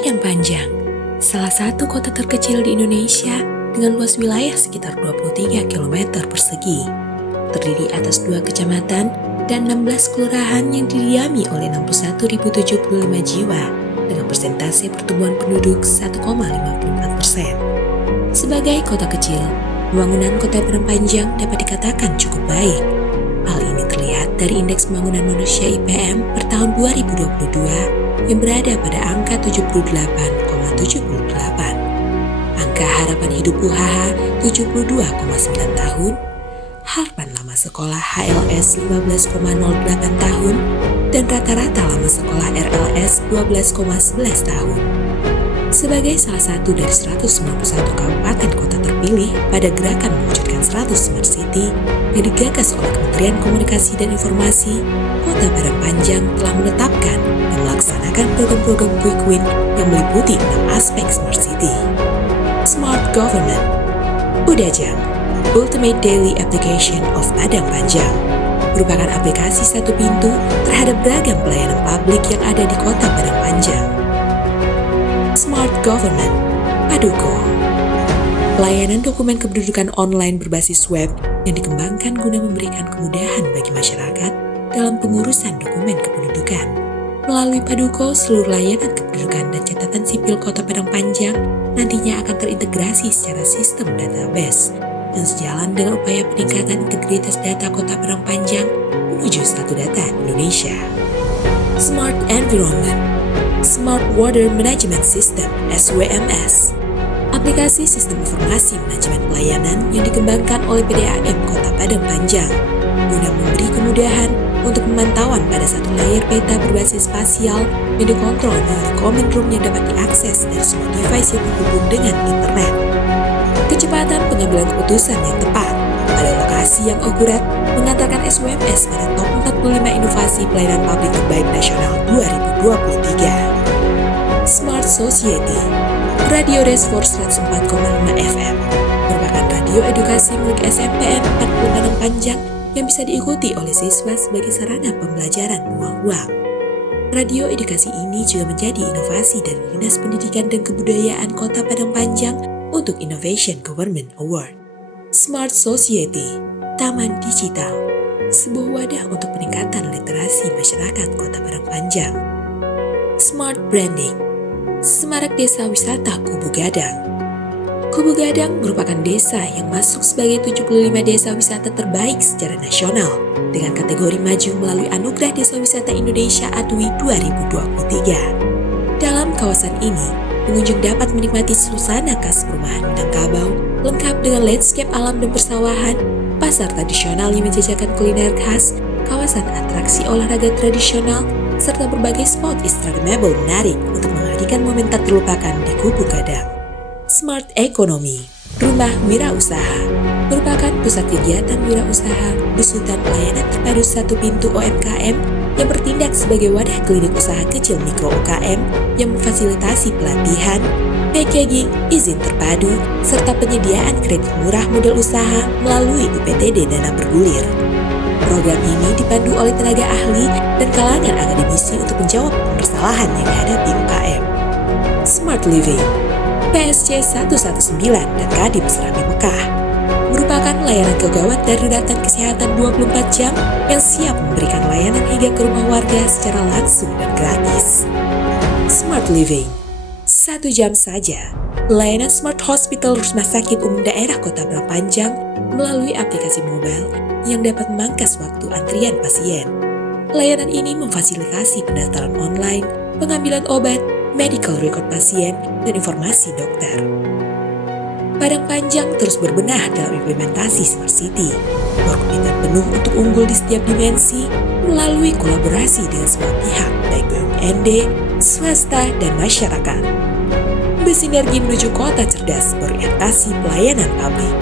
Padang Panjang, salah satu kota terkecil di Indonesia dengan luas wilayah sekitar 23 km persegi. Terdiri atas 2 kecamatan dan 16 kelurahan yang didiami oleh 61.075 jiwa dengan persentase pertumbuhan penduduk 1,54%. Sebagai kota kecil, pembangunan kota Padang Panjang dapat dikatakan cukup baik. Hal ini terlihat dari Indeks Pembangunan Manusia IPM per tahun 2022 yang berada pada angka 78,78. Angka harapan hidup UHH 72,9 tahun, harapan lama sekolah HLS 15,08 tahun, dan rata-rata lama sekolah RLS 12,11 tahun. Sebagai salah satu dari 191 kabupaten kota terpilih pada gerakan mewujudkan 100 Smart City yang digagas oleh Kementerian Komunikasi dan Informasi, Kota Padang Panjang telah menetapkan dan melaksanakan program-program Quick Win yang meliputi 6 aspek Smart City. Smart Government, Udajang, Ultimate Daily Application of Padang Panjang, merupakan aplikasi satu pintu terhadap beragam pelayanan publik yang ada di Kota Padang Panjang. Smart Government, Paduko, pelayanan dokumen kependudukan online berbasis web yang dikembangkan guna memberikan kemudahan bagi masyarakat dalam pengurusan dokumen kependudukan. Melalui Paduko, seluruh layanan kependudukan dan catatan sipil Kota Padang Panjang nantinya akan terintegrasi secara sistem database dan sejalan dengan upaya peningkatan integritas data Kota Padang Panjang menuju Satu Data Indonesia. Smart Environment, Smart Water Management System (SWMS), aplikasi sistem informasi manajemen pelayanan yang dikembangkan oleh PDAM Kota Padang Panjang guna memberi kemudahan untuk pemantauan pada satu layar peta berbasis spasial yang dikontrol melalui command room yang dapat diakses dari semua device yang terhubung dengan internet. Kecepatan pengambilan keputusan yang tepat pada lokasi yang akurat mengantarkan SWMS pada top 45 inovasi pelayanan publik terbaik nasional 2023. Smart Society, Radio Resfor 104,5 FM, merupakan radio edukasi milik SMPN 40 Padang Panjang yang bisa diikuti oleh siswa sebagai sarana pembelajaran ruang-ruang. Radio edukasi ini juga menjadi inovasi dari Dinas Pendidikan dan Kebudayaan Kota Padang Panjang untuk Innovation Government Award. Smart Society, Taman Digital, sebuah wadah untuk peningkatan literasi masyarakat Kota Padang Panjang. Smart Branding, Semarak Desa Wisata Kubu Gadang. Kubu Gadang merupakan desa yang masuk sebagai 75 desa wisata terbaik secara nasional dengan kategori maju melalui Anugerah Desa Wisata Indonesia ADWI 2023. Dalam kawasan ini, pengunjung dapat menikmati suasana khas perumahan Minangkabau lengkap dengan landscape alam dan persawahan, pasar tradisional yang menjajakan kuliner khas, kawasan atraksi olahraga tradisional, serta berbagai spot instagramable menarik untuk menghadirkan momen tak terlupakan di Kubu Gadang. Smart Economy, Rumah Wirausaha, merupakan pusat kegiatan wirausaha besutan pelayanan terpadu satu pintu UMKM yang bertindak sebagai wadah klinik usaha kecil mikro UKM yang memfasilitasi pelatihan, packaging, izin terpadu, serta penyediaan kredit murah modal usaha melalui UPTD Dana Bergulir. Program ini dipandu oleh tenaga ahli dan kalangan akademisi untuk menjawab permasalahan yang dihadapi UKM. Smart Living, PSC 119 dan Kadin Serambi Mekah, merupakan layanan kegawat daruratan kesehatan 24 jam yang siap memberikan layanan hingga ke rumah warga secara langsung dan gratis. Smart Living, 1 jam saja, layanan Smart Hospital Rumah Sakit Umum Daerah Kota Padang Panjang melalui aplikasi mobile yang dapat memangkas waktu antrian pasien. Layanan ini memfasilitasi pendaftaran online, pengambilan obat, medical record pasien, dan informasi dokter. Padang Panjang terus berbenah dalam implementasi Smart City, berkomitmen penuh untuk unggul di setiap dimensi melalui kolaborasi dengan semua pihak, baik BUMD, swasta, dan masyarakat. Bersinergi menuju kota cerdas berorientasi pelayanan publik.